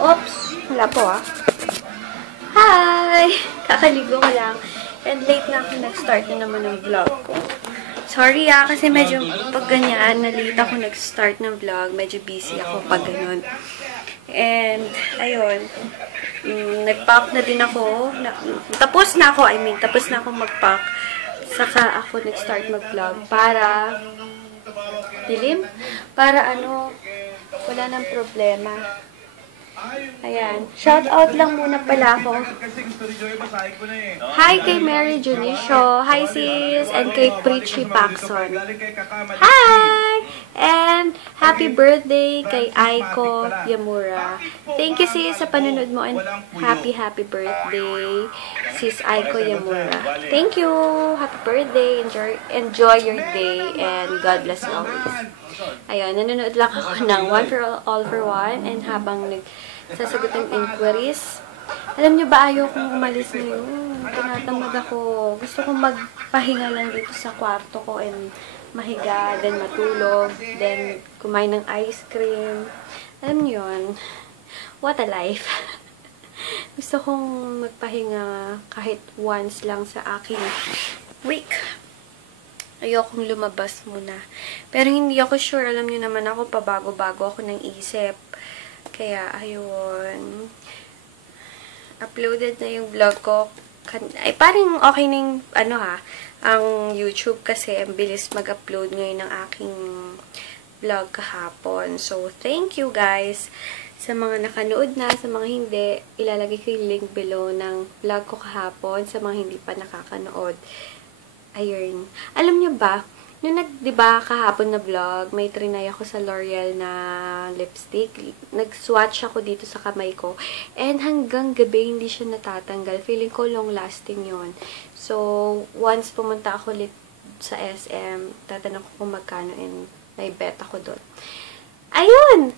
Oops! Wala po ah. Hi! Kakaligo ko lang. And late na ako nag-start na naman ng vlog ko. Sorry ah, kasi medyo pag ganyan, na-late ako nag-start ng vlog. Medyo busy ako pag ganun. And, ayun. Nag-pack na din ako. Tapos na ako mag-pack. Saka ako nag-start mag-vlog para dilim. Para wala nang problema. Ayan. Shout out lang muna pala ako. Hi kay Mary Junicio. Hi sis. And kay Preachy Paxson. Hi! And happy birthday kay Aiko Yamura. Thank you sis sa panunod mo and happy birthday sis Aiko Yamura. Thank you. Happy birthday. Enjoy your day and God bless you always. Ayun, nanonood lang ako ng One for All for One and habang sasagot ng inquiries. Alam niyo ba, ayaw kong umalis ngayon. Tinatamad ako. Gusto kong magpahinga lang dito sa kwarto ko and mahiga, then matulog, then kumain ng ice cream. Alam niyo yun. What a life. Gusto kong magpahinga kahit once lang sa aking week. Ayokong lumabas muna. Pero hindi ako sure. Alam niyo naman ako, pabago-bago ako ng isip. Kaya, ayun. Uploaded na yung vlog ko. Ay, parang okay na yung, ang YouTube kasi ang bilis mag-upload ngayon ng aking vlog kahapon. So, thank you guys sa mga nakanood na, sa mga hindi. Ilalagay ko yung link below ng vlog ko kahapon sa mga hindi pa nakakanood. Ayun. Alam niyo ba, nung diba, kahapon na vlog, may trinay ako sa L'Oreal na lipstick. Nag-swatch ako dito sa kamay ko. And hanggang gabi, hindi siya natatanggal. Feeling ko long-lasting yon. So, once pumunta ako ulit sa SM, tatanong ko kung magkano and may bet ako doon. Ayun!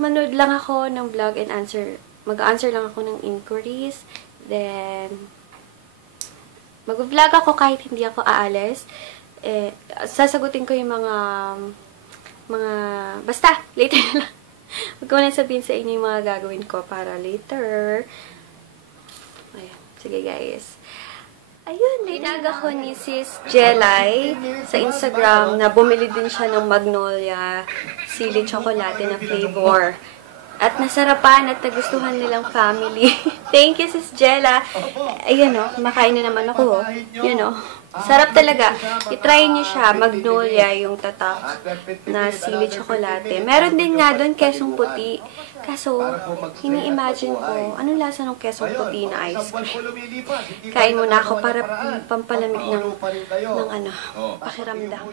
Manood lang ako ng vlog and mag-answer lang ako ng inquiries. Then, mag-vlog ako kahit hindi ako aalis. Sasagutin ko yung basta, later na lang. Huwag ko na sabihin sa inyo yung mga gagawin ko para later. Ayan, sige guys. Ayun, tinag ako ni Sis Jelay sa Instagram na bumili din siya ng Magnolia Sili Chocolate na flavor. At nasarapan at nagustuhan nilang family. Thank you, Sis Jella. Ayun kumakain na naman ako. Sarap talaga. I-try niyo siya. Magnolia, yung tatak na sili chocolate. Meron din nga doon kesong puti. Kaso, ini-imagine ko, anong lasa ng kesong puti na ice cream? Kain muna ako para pampalamig ng pakiramdam.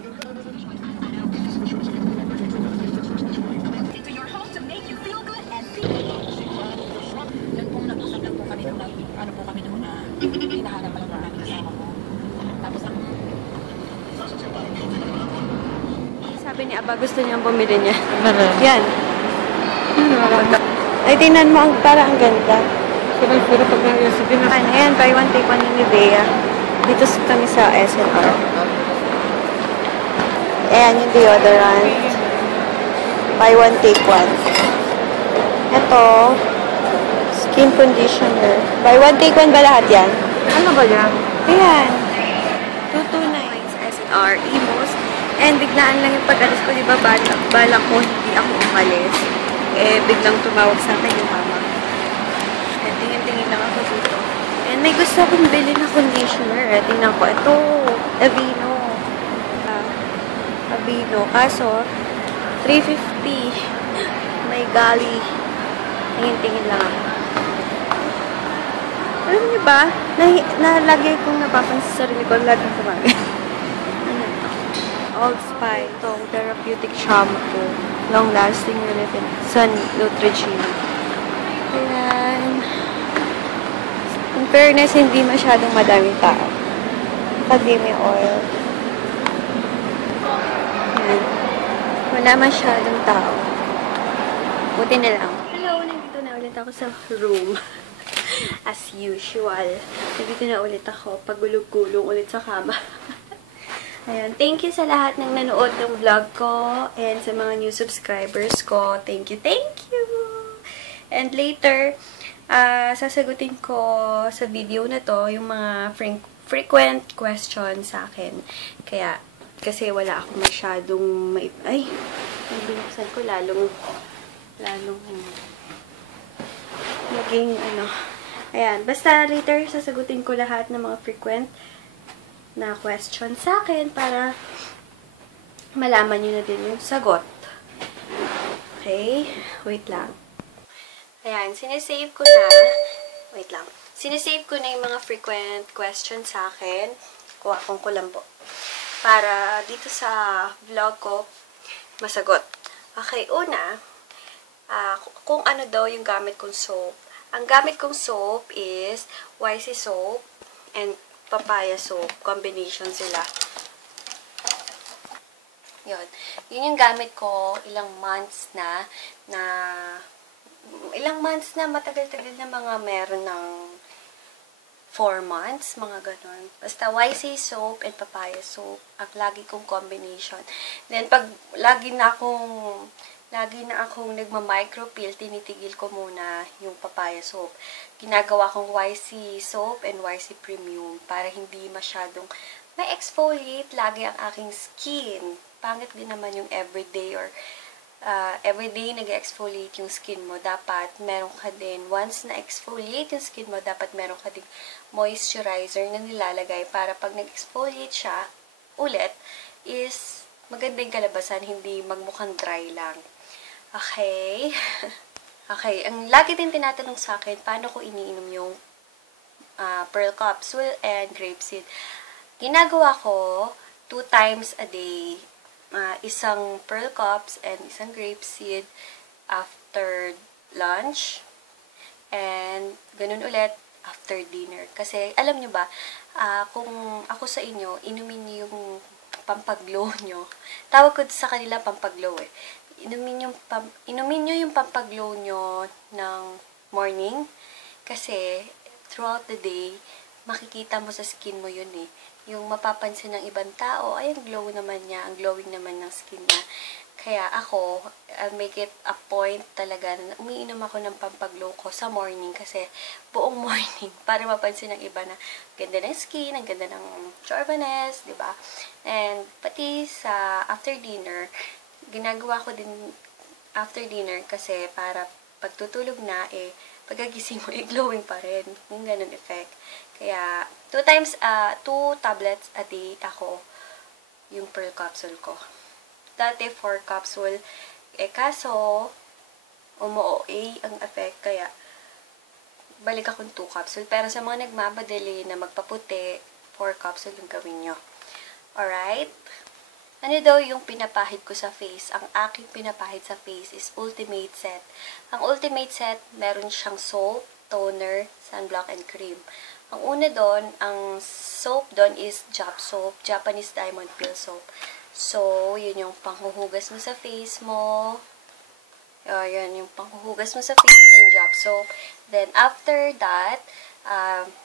Sabi ni Aba, gusto niyang bumili niya. Yan. Ay, tingnan mo, para ang ganda. Pura pag nangyayasabin na. Ayan, buy one, take one yung Nivea. Dito kami sa SNR. Ayan, yung deodorant. Buy one, take one. Ito, skin conditioner. Buy one, take one ba lahat yan? Ano ba yan? Ayan. 229 sa SNR, Imos. And biglaan lang yung pag-alis ko, diba, balak ko, hindi ako umalis. Biglang tumawag sa akin yung mama. And tingin-tingin lang ako dito. And may gusto akong bilhin na conditioner. Tingnan ko, ito, Aveeno. Aveeno. Kaso, 350. May gali. Tingin-tingin lang ako. Alam niyo ba, lagi kong napapansin sa sarili ko, laging kumagay. Old Spice. Itong therapeutic shampoo. Long-lasting relief Sun Neutrogena. Ayan. In fairness, hindi masyadong madaming tao. Academia oil. Ayan. Wala masyadong tao. Buti na lang. Hello, nandito na ulit ako sa room. As usual. Nandito na ulit ako. Pagulog-gulong ulit sa kama. Ayan. Thank you sa lahat ng nanood ng vlog ko and sa mga new subscribers ko. Thank you, thank you! And later, sasagutin ko sa video na to yung mga frequent questions sa akin. Kaya, kasi wala ako masyadong ay, binuksan ko lalong maging ayan, basta later sasagutin ko lahat ng mga frequent na questions sa akin para malaman nyo na din yung sagot. Okay? Wait lang. Ayan, sinesave ko na. Wait lang. Sinesave ko na yung mga frequent questions sa akin. Kuha kong kulambo. Para dito sa vlog ko, masagot. Okay, una, kung ano daw yung gamit kong soap. Ang gamit kong soap is YC soap and papaya soap. Combination sila. Yun. Yun yung gamit ko ilang months na matagal-tagal na mga meron ng 4 months, mga ganon. Basta YC soap and papaya soap ang lagi kong combination. Then pag lagi na akong nagma-micropeel, tinitigil ko muna yung papaya soap. Ginagawa kong YC soap and YC premium para hindi masyadong ma-exfoliate lagi ang aking skin. Pangit din naman yung everyday or everyday nag-exfoliate yung skin mo. Dapat meron ka din, once na-exfoliate yung skin mo, dapat meron ka din moisturizer na nilalagay para pag nag-exfoliate siya ulit is maganda yung kalabasan, hindi magmukhang dry lang. Okay. Okay. Ang lagi din tinatanong sa akin, paano ko iniinom yung pearl capsule and grapeseed. Ginagawa ko 2 times a day. Isang pearl cups and isang grapeseed after lunch. And ganun ulit after dinner. Kasi alam nyo ba, kung ako sa inyo, inumin nyo yung pampaglow nyo. Tawag ko sa kanila pampaglow eh. Inumin nyo yung pampaglow nyo ng morning. Kasi throughout the day, makikita mo sa skin mo yun eh. Yung mapapansin ng ibang tao, ay ang glow naman niya, ang glowing naman ng skin niya. Kaya ako, I'll make it a point talaga na umiinom ako ng pampaglow ko sa morning kasi buong morning para mapansin ng iba na ganda ng skin, ang ganda ng chorbanes, di ba? And pati sa after dinner, ginagawa ko din after dinner kasi para pagtutulog na pagkagising mo glowing pa rin. Yung ganun effect. Kaya 2 tablets a day ako yung pearl capsule ko. Dati 4 capsule. Kaso umu-OA ang effect kaya balik akong 2 capsule. Pero sa mga nagmamadali na magpaputi, 4 capsule yung gawin nyo. Alright? Ano daw yung pinapahid ko sa face? Ang aking pinapahid sa face is Ultimate Set. Ang Ultimate Set, meron siyang soap, toner, sunblock, and cream. Ang una doon, ang soap doon is Jap Soap, Japanese Diamond Peel Soap. So, yun yung panghuhugas mo sa face mo. Yan yung panghuhugas mo sa face mo, yung Jap Soap. Then, after that,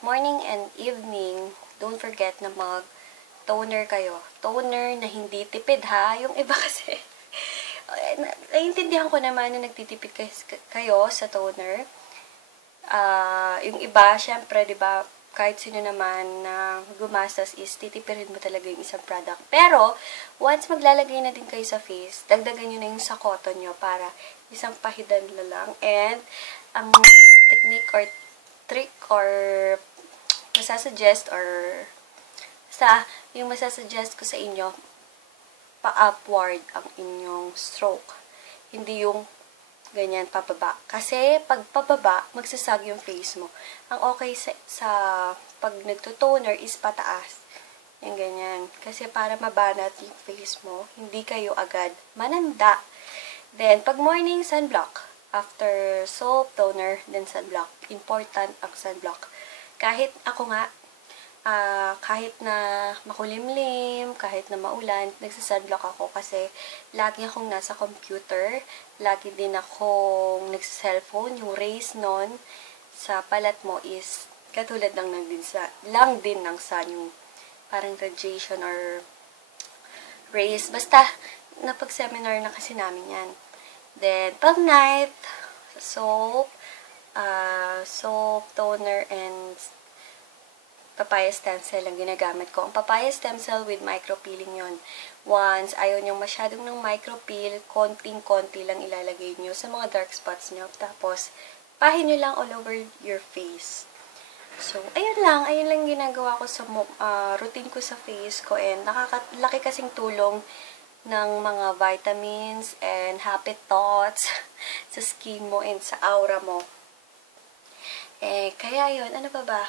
morning and evening, don't forget na toner kayo. Toner na hindi tipid ha. Yung iba kasi, naiintindihan ko naman na nagtitipid kayo sa toner. Yung iba, syempre, di ba, kahit sino naman na gumastos is titipirin mo talaga yung isang product. Pero, once maglalagay na din kayo sa face, dagdagan nyo na yung sa cotton nyo para isang pahidan na lang. And, ang technique or trick or masasuggest ko sa inyo, pa-upward ang inyong stroke. Hindi yung ganyan, pababa. Kasi, pag pababa, magsasag yung face mo. Ang okay sa pag nagtutoner is pataas. Yung ganyan. Kasi para mabanat yung face mo, hindi kayo agad mananda. Then, pag morning, sunblock. After soap, toner, then sunblock. Important ang sunblock. Kahit ako nga, kahit na makulimlim, kahit na maulan, nagsasunblock ako kasi lagi akong nasa computer, lagi din akong nagsa-cellphone, yung rays nun sa palat mo is katulad lang din ng sun, yung parang radiation or rays. Basta, napag-seminar na kasi namin yan. Then, pag night, soap, soap, toner, and papaya stem cell ang ginagamit ko. Ang papaya stem cell with micropeeling yon. Once, ayaw nyo masyadong ng micropeel, konting-konti lang ilalagay nyo sa mga dark spots nyo. Tapos, pahin nyo lang all over your face. So, ayun lang ginagawa ko sa routine ko sa face ko. And nakakalaki kasing tulong ng mga vitamins and happy thoughts sa skin mo and sa aura mo. Kaya yun, ano pa ba?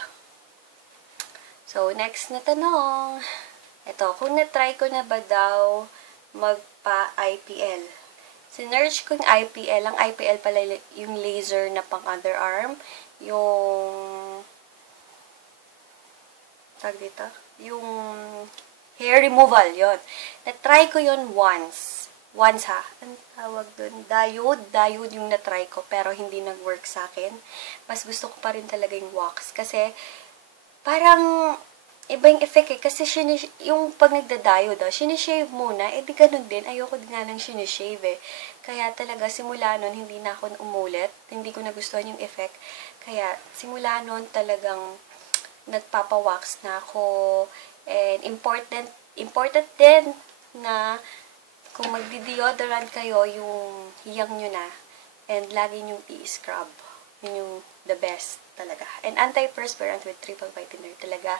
So, next na tanong. Ito, kung na-try ko na ba daw magpa-IPL? Sinerge ko yung IPL. Ang IPL pala yung laser na pang underarm. Yung tag dito? Yung hair removal, yon. Na-try ko yon once. Once ha. Ang tawag dun? Diode yung na-try ko. Pero hindi nag-work sa akin. Mas gusto ko pa rin talaga yung wax. Kasi, parang iba yung effect eh. Kasi yung pag nagda-diode, sinishave muna, di ganun din. Ayoko din nga ng sinishave eh. Kaya talaga, simula nun, hindi na ako umulit. Hindi ko nagustuhan yung effect. Kaya, simula nun, talagang nagpapa-wax na ako. And important din na kung magdi-deodorant kayo, yung hiyang nyo na. And lagi nyo i-scrub. Yun yung the best talaga. And antiperspirant with triple whitener talaga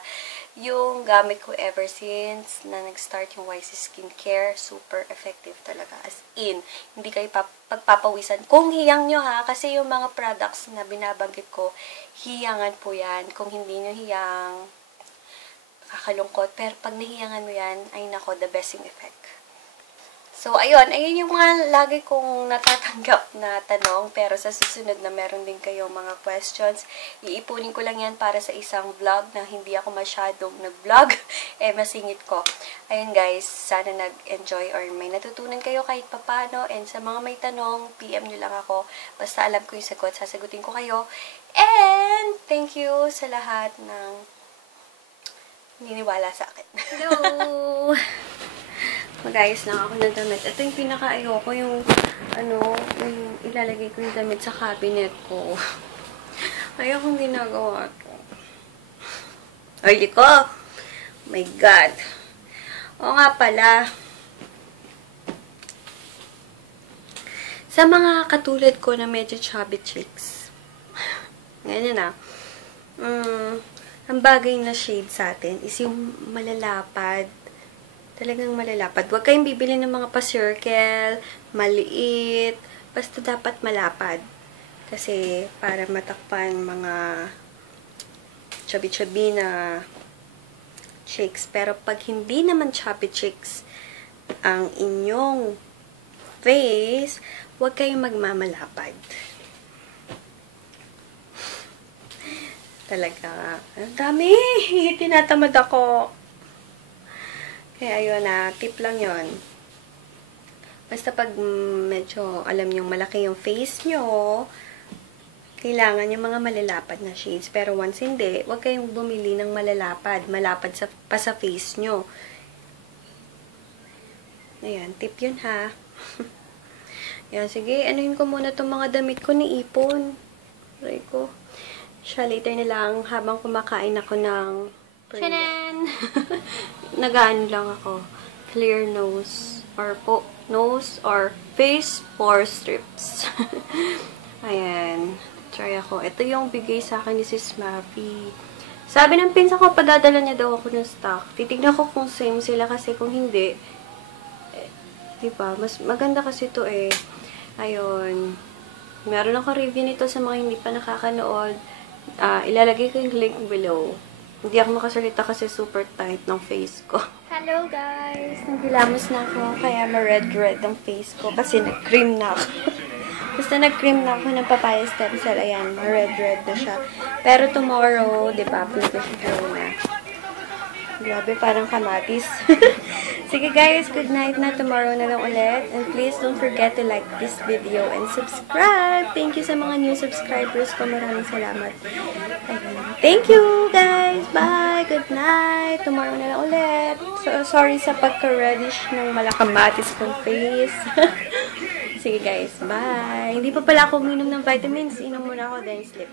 yung gamit ko ever since na nag-start yung YC Skincare. Super effective talaga. As in, hindi kayo pagpapawisan. Kung hiyang nyo ha, kasi yung mga products na binabanggit ko, hiyangan po yan. Kung hindi nyo hiyang, kakalungkot. Pero pag nahiyangan mo yan, ay nako, the best yung effect. So, ayun yung mga lagi kong natatanggap na tanong. Pero sa susunod na meron din kayo mga questions. Iipunin ko lang yan para sa isang vlog na hindi ako masyadong nag-vlog. Masingit ko. Ayun guys, sana nag-enjoy or may natutunan kayo kahit papano. And sa mga may tanong, PM nyo lang ako. Basta alam ko yung sagot, sasagutin ko kayo. And thank you sa lahat ng niniwala sa akin. Hello! Mag-ayos lang ako ng damit. Ito yung pinaka-ayoko, yung ilalagay ko yung damit sa cabinet ko. Ayokong ginagawa to. Ay, ko! Oh my God! Oo nga pala. Sa mga katulad ko na medyo chubby chicks, ganyan na, ang bagay na shade sa atin is yung malalapad. Talagang malalapad. Huwag kayong bibili ng mga pa-circle, maliit, basta dapat malapad. Kasi para matakpan mga chubby-chubby na chicks. Pero pag hindi naman chubby chicks ang inyong face, huwag kayong magmamalapad. Talaga. Ang dami! Tinatamad ako. Kaya ayun na, tip lang yon. Basta pag medyo alam nyo malaki yung face nyo, kailangan yung mga malalapad na shades. Pero once hindi, huwag kayong bumili ng malalapad. Malapad pa sa face nyo. Ayan, tip yun ha. Ayan, sige, anuhin ko muna itong mga damit ko ni Ipon. Aray ko. Siya, later na lang habang kumakain ako ng Chanan! Nagaan lang ako. Clear nose or face pore strips. Ayan. Try ako. Ito yung bigay sa akin ni Sis Maffy. Sabi ng pinsan ko, padadala niya daw ako ng stock. Titignan ko kung same sila kasi kung hindi, diba? Mas maganda kasi ito eh. Ayun. Meron ako review nito sa mga hindi pa nakakanood. Ilalagay ko yung link below. Hindi ako makasalita kasi super tight ng face ko. Hello guys! Nagilamos na ako kaya ma-red-red ang face ko kasi nag-cream na ako. Basta nag-cream na ako ng papaya stem cell. Ayan, ma-red-red na siya. Pero tomorrow, di ba, pink-glow na. Grabe, parang kamatis. Sige guys, good night na. Tomorrow na lang ulit. And please don't forget to like this video and subscribe. Thank you sa mga new subscribers ko. Maraming salamat. Ayun. Thank you guys. Bye. Good night. Tomorrow na lang ulit. So, sorry sa pagka-reddish ng malakamatis kong face. Sige guys, bye! Hindi pa pala ako uminom ng vitamins. Inom muna ako, then sleep.